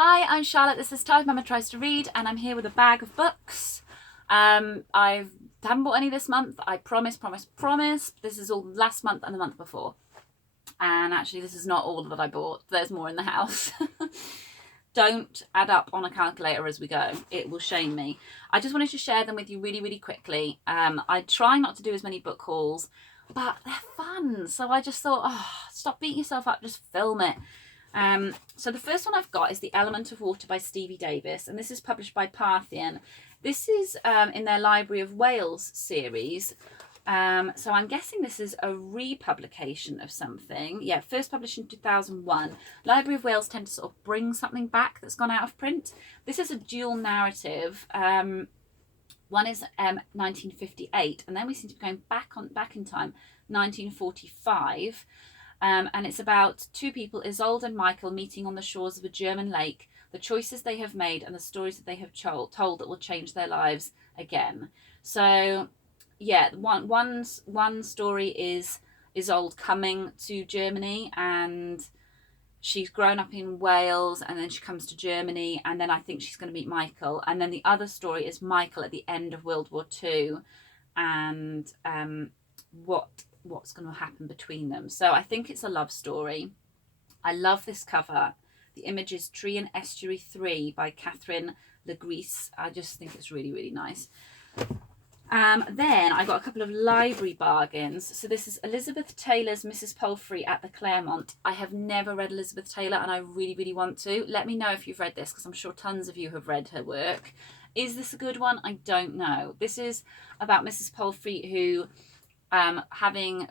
Hi, I'm Charlotte. This is Time Mama Tries to Read, and I'm here with a bag of books. I haven't bought any this month. I promise. This is all last month and the month before. And actually, this is not all that I bought. There's more in the house. Don't add up on a calculator as we go. It will shame me. I just wanted to share them with you really quickly. I try not to do as many book hauls, but they're fun. So I just thought, stop beating yourself up. Just film it. So the first one I've got is The Element of Water by Stevie Davies, and this is published by Parthian. This is in their Library of Wales series. So I'm guessing this is a republication of something. Yeah, first published in 2001. Library of Wales tend to sort of bring something back that's gone out of print. This is a dual narrative. One is 1958, and then we seem to be going back in time, 1945. And it's about two people, Isolde and Michael, meeting on the shores of a German lake, the choices they have made and the stories that they have told that will change their lives again. So, yeah, one story is Isolde coming to Germany, and she's grown up in Wales, and then she comes to Germany, and then I think she's going to meet Michael. And then the other story is Michael at the end of World War II, and what's going to happen between them. So I think it's a love story. I love this cover. The image is Tree and Estuary 3 by Catherine Legris. I just think it's really nice. Then I got a couple of library bargains. So this is Elizabeth Taylor's Mrs. Palfrey at the Claremont. I have never read Elizabeth Taylor, and I really want to. Let me know if you've read this, because I'm sure tons of you have read her work. Is this a good one? I don't know. This is about Mrs. Palfrey who, having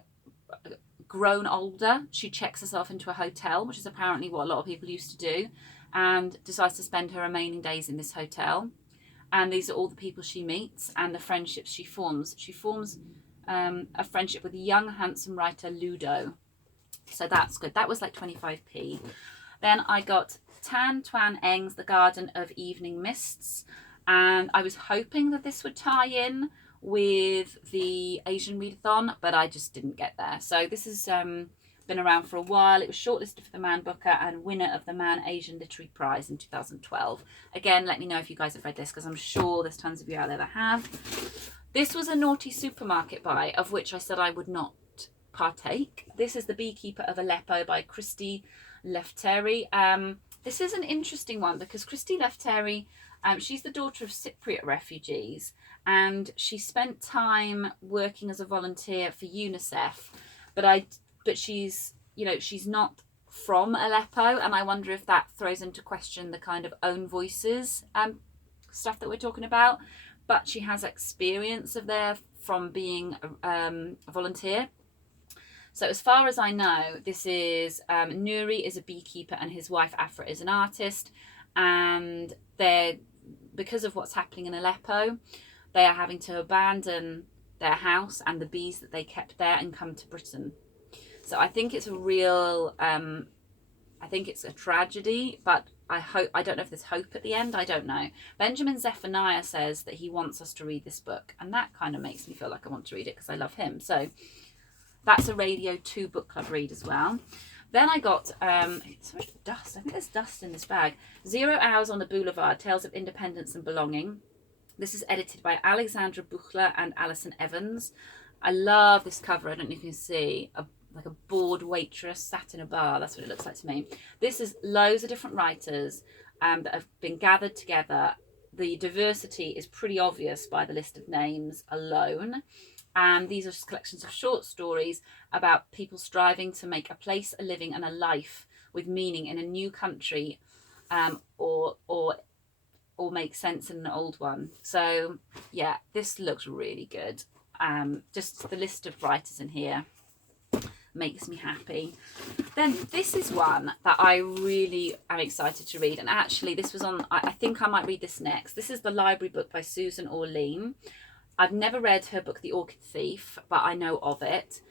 grown older, she checks herself into a hotel, which is apparently what a lot of people used to do, and decides to spend her remaining days in this hotel. And these are all the people she meets and the friendships she forms. She forms a friendship with a young, handsome writer, Ludo. So that's good. That was like 25p. Then I got Twan Eng's The Garden of Evening Mists. And I was hoping that this would tie in with the Asian Readathon, but I just didn't get there. So this has been around for a while. It was shortlisted for the Man Booker and winner of the Man Asian Literary Prize in 2012. Again, let me know if you guys have read this, because I'm sure there's tons of you out there that have. This was a naughty supermarket buy, of which I said I would not partake. This is The Beekeeper of Aleppo by Christy Lefteri. This is an interesting one because Christy Lefteri, she's the daughter of Cypriot refugees, and she spent time working as a volunteer for UNICEF, but she's not from Aleppo, and I wonder if that throws into question the kind of own voices stuff that we're talking about. But she has experience of there from being a volunteer. So as far as I know, this is Nuri is a beekeeper and his wife Afra is an artist, and because of what's happening in Aleppo, they are having to abandon their house and the bees that they kept there and come to Britain. So I think it's a real, I think it's a tragedy, but I don't know if there's hope at the end. I don't know. Benjamin Zephaniah says that he wants us to read this book, and that kind of makes me feel like I want to read it because I love him. So that's a Radio 2 book club read as well. Then I got, so much dust. I think there's dust in this bag. 0 Hours on the Boulevard, Tales of Independence and Belonging. This is edited by Alexandra Buchler and Alison Evans. I love this cover. I don't know if you can see, like a bored waitress sat in a bar. That's what it looks like to me. This is loads of different writers that have been gathered together. The diversity is pretty obvious by the list of names alone. And these are just collections of short stories about people striving to make a place, a living, and a life with meaning in a new country, or make sense in an old one. So yeah, this looks really good. Just the list of writers in here makes me happy. Then this is one that I really am excited to read, and actually this was on, I think I might read this next. This is The Library Book by Susan Orlean. I've never read her book The Orchid Thief, but I know of it.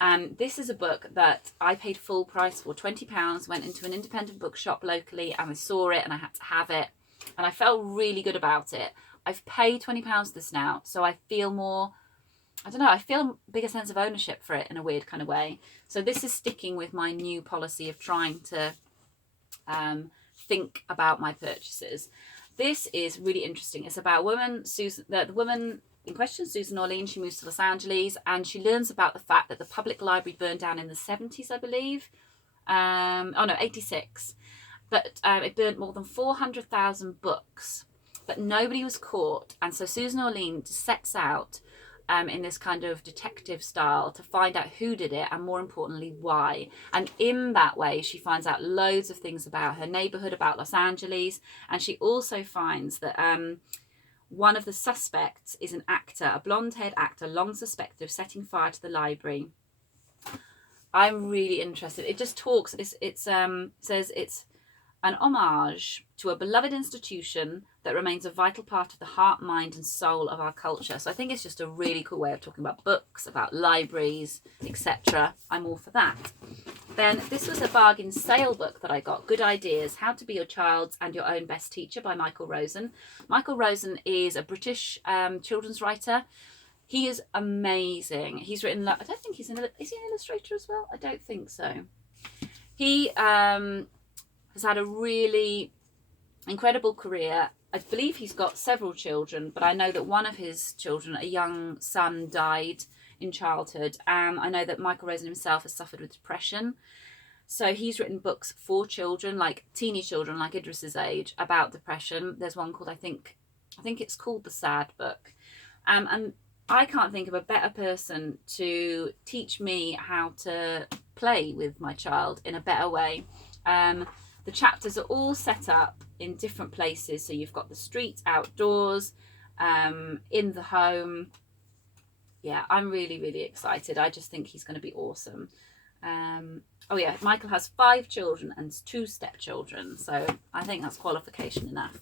And this is a book that I paid full price for, £20, went into an independent bookshop locally and I saw it and I had to have it, and I felt really good about it. I've paid £20 for this now, so I feel more, I don't know, I feel a bigger sense of ownership for it in a weird kind of way. So this is sticking with my new policy of trying to think about my purchases. This is really interesting. It's about a woman, Susan, the woman in question, Susan Orlean. She moves to Los Angeles and she learns about the fact that the public library burned down in the 70s, I believe. 86. But it burnt more than 400,000 books. But nobody was caught. And so Susan Orlean sets out in this kind of detective style to find out who did it and, more importantly, why. And in that way, she finds out loads of things about her neighborhood, about Los Angeles. And she also finds that one of the suspects is an actor, a blonde-haired actor, long suspected of setting fire to the library. I'm really interested. It just talks, it says it's an homage to a beloved institution that remains a vital part of the heart, mind and soul of our culture. So I think it's just a really cool way of talking about books, about libraries, etc. I'm all for that. Then this was a bargain sale book that I got, Good Ideas, How to Be Your Child's and Your Own Best Teacher by Michael Rosen. Michael Rosen is a British children's writer. He is amazing. He's written, I don't think is he an illustrator as well? I don't think so. He has had a really incredible career. I believe he's got several children, but I know that one of his children, a young son, died in childhood. And I know that Michael Rosen himself has suffered with depression. So he's written books for children, like teeny children, like Idris's age, about depression. There's one called, I think it's called The Sad Book. And I can't think of a better person to teach me how to play with my child in a better way. The chapters are all set up in different places. So you've got the street, outdoors, in the home. Yeah, I'm really, really excited. I just think he's going to be awesome. Oh yeah, Michael has 5 children and 2 stepchildren. So I think that's qualification enough.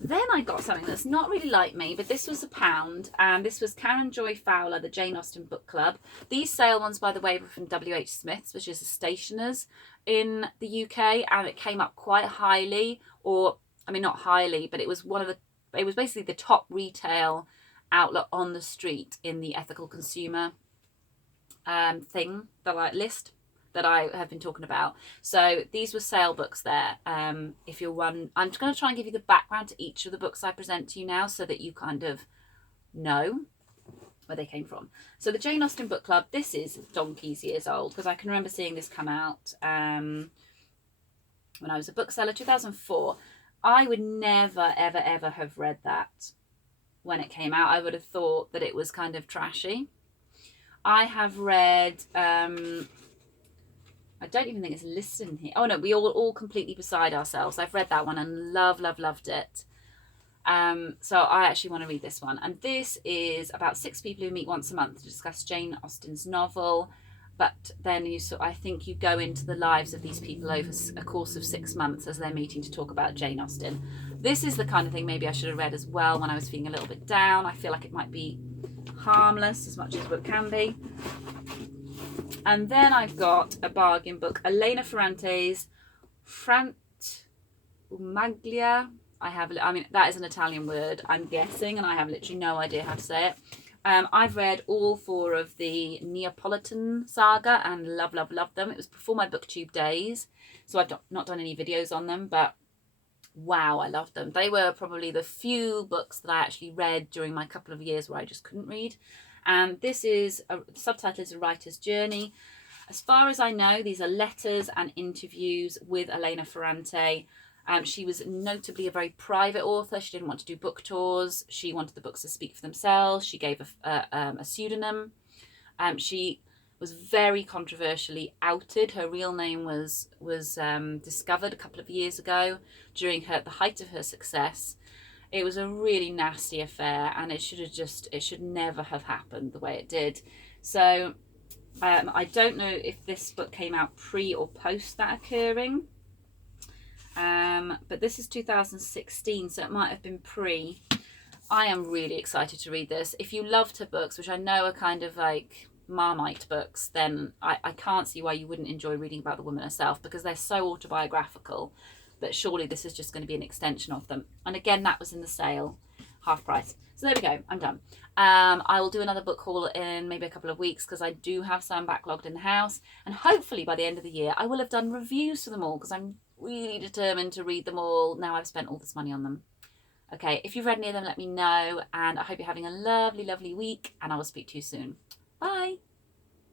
Then I got something that's not really like me, but this was £1, and this was Karen Joy Fowler, the Jane Austen Book Club. These sale ones, by the way, were from W.H. Smith's, which is a stationer's in the UK, and it came up quite highly, or I mean not highly, but it was it was basically the top retail outlet on the street in the ethical consumer list that I have been talking about. So these were sale books there. If you're one, I'm just going to try and give you the background to each of the books I present to you now so that you kind of know where they came from. So the Jane Austen Book Club, this is donkey's years old because I can remember seeing this come out when I was a bookseller, 2004. I would never, ever, ever have read that when it came out. I would have thought that it was kind of trashy. I have read... I don't even think it's listed in here. Oh no, we all completely beside ourselves. I've read that one and loved it. So I actually want to read this one. And this is about 6 people who meet once a month to discuss Jane Austen's novel. But then I think you go into the lives of these people over a course of 6 months as they're meeting to talk about Jane Austen. This is the kind of thing maybe I should have read as well when I was feeling a little bit down. I feel like it might be harmless as much as a book can be. And then I've got a bargain book, Elena Ferrante's Frantumaglia. I mean, that is an Italian word, I'm guessing, and I have literally no idea how to say it. I've read all 4 of the Neapolitan saga and love them. It was before my booktube days, so I've not done any videos on them, but wow, I loved them. They were probably the few books that I actually read during my couple of years where I just couldn't read. And this is, the subtitle is A Writer's Journey. As far as I know, these are letters and interviews with Elena Ferrante. She was notably a very private author. She didn't want to do book tours. She wanted the books to speak for themselves. She gave a pseudonym. She was very controversially outed. Her real name was discovered a couple of years ago during the height of her success. It was a really nasty affair, and it should never have happened the way it did. So I don't know if this book came out pre or post that occurring. But this is 2016, so it might have been pre. I am really excited to read this. If you loved her books, which I know are kind of like Marmite books, then I can't see why you wouldn't enjoy reading about the woman herself, because they're so autobiographical that surely this is just going to be an extension of them. And again, that was in the sale, half price. So there we go, I'm done. I will do another book haul in maybe a couple of weeks because I do have some backlogged in the house, and hopefully by the end of the year I will have done reviews for them all, because I'm really determined to read them all now I've spent all this money on them. Okay, if you've read any of them, let me know, and I hope you're having a lovely, lovely week, and I will speak to you soon. Bye!